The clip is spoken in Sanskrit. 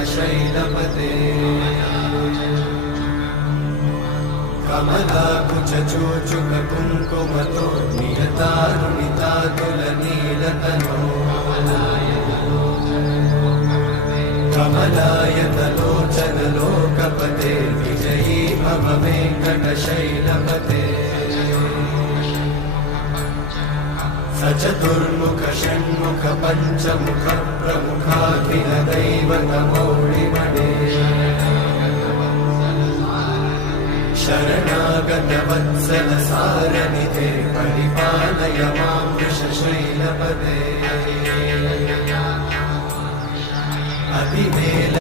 वेङ्कटशैलपते कमलाकुचूचुककुङ्कुमतो नियतारुणितातुलनीलतनो कमलायतलोचनलोकपते विजयी मम वेङ्कटशैलपते स चतुर्मुख षण्मुख पञ्चमुख प्रमुखाखिल दैवतमौळिमणे शरणागत वत्सल सारनिधे परिपालय मां वृषशैलपते